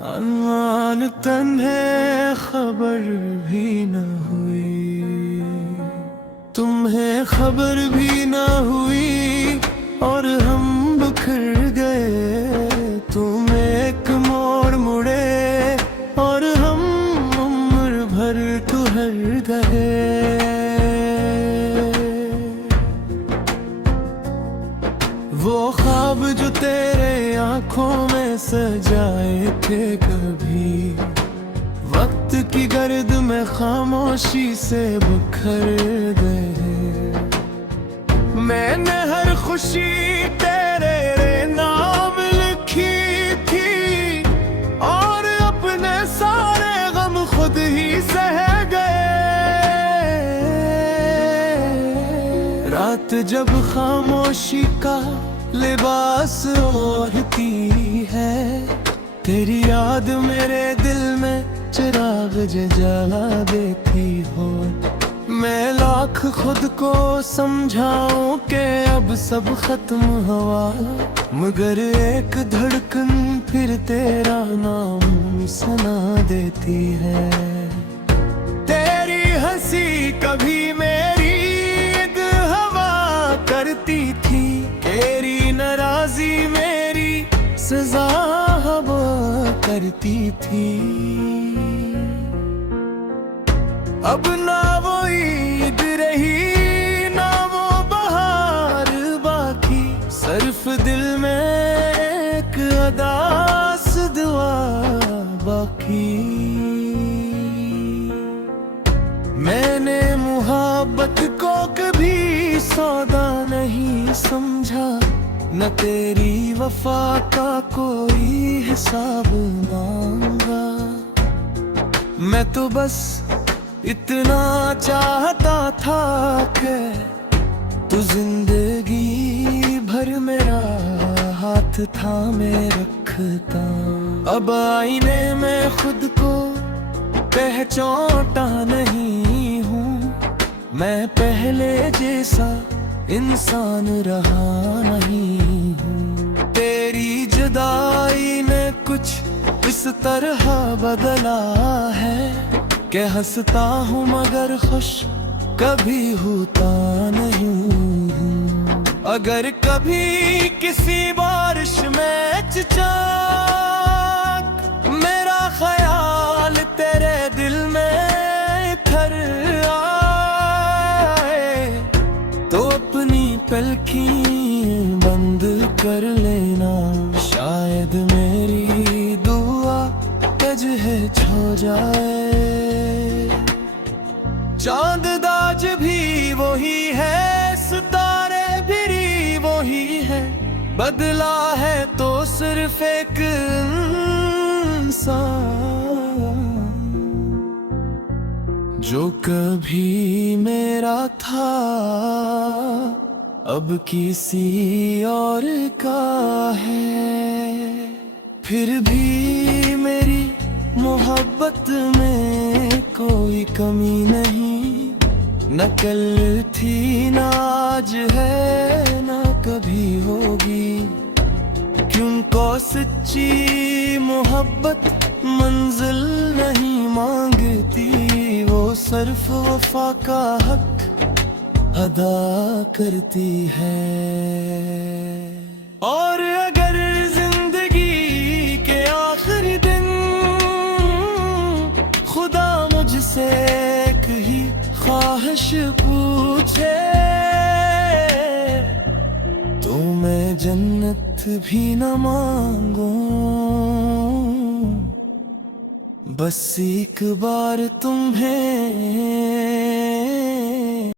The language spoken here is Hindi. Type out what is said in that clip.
अनजान तन्हे खबर भी न हुई, तुम्हें खबर भी न हुई और हम बिखर गए। तुम एक मोड़ मुड़े और हम उम्र भर ठुहर गए। वो ख्वाब जो तेरे आंखों में सजाए थे, कभी वक्त की गर्द में खामोशी से बिखर गए। मैंने हर खुशी तेरे नाम लिखी थी और अपने सारे गम खुद ही सह गए। रात जब खामोशी का लिबास ओढ़ती है, तेरी याद मेरे दिल में चिराग जला देती हो। मैं लाख खुद को समझाऊं कि अब सब खत्म हुआ, मगर एक धड़कन फिर तेरा नाम सुना देती है। तेरी हंसी कभी मेरी ईद हवा करती थी, तेरी नाराजी मेरी सजा हवा करती थी। अब ना वो ईद रही ना वो बहार बाकी, सिर्फ दिल में एक अदास दुआ बाकी। मैंने मोहब्बत को कभी सौदा नहीं समझा, न तेरी वफा का कोई हिसाब मांगा। मैं तो बस इतना चाहता था कि तू जिंदगी भर मेरा हाथ थामे रखता। अब आईने में खुद को पहचानता नहीं हूँ, मैं पहले जैसा इंसान रहा नहीं हूँ। तेरी जुदाई ने कुछ इस तरह बदला है कि हंसता हूँ मगर खुश कभी होता नहीं हूँ। अगर कभी किसी बारिश में चचाक मेरा ख्याल तेरे दिल में इतर आए, तो अपनी पलकें बंद कर लेना। शायद मेरी दुआ वजह छो जाए। चांद दाज भी वही है, सितारे भी वही है, बदला है तो सिर्फ एक इंसान जो कभी मेरा था अब किसी और का है। फिर भी मेरी मोहब्बत में कोई कमी नहीं, न कल थी न आज है न कभी होगी। क्योंकि सच्ची मोहब्बत मंजिल नहीं मांगती, वो सिर्फ वफा का हक अदा करती है। और अगर जिंदगी के आखिरी दिन खुदा मुझसे एक ही ख्वाहिश पूछे, तो मैं जन्नत भी न मांगूं, बस एक बार तुम्हें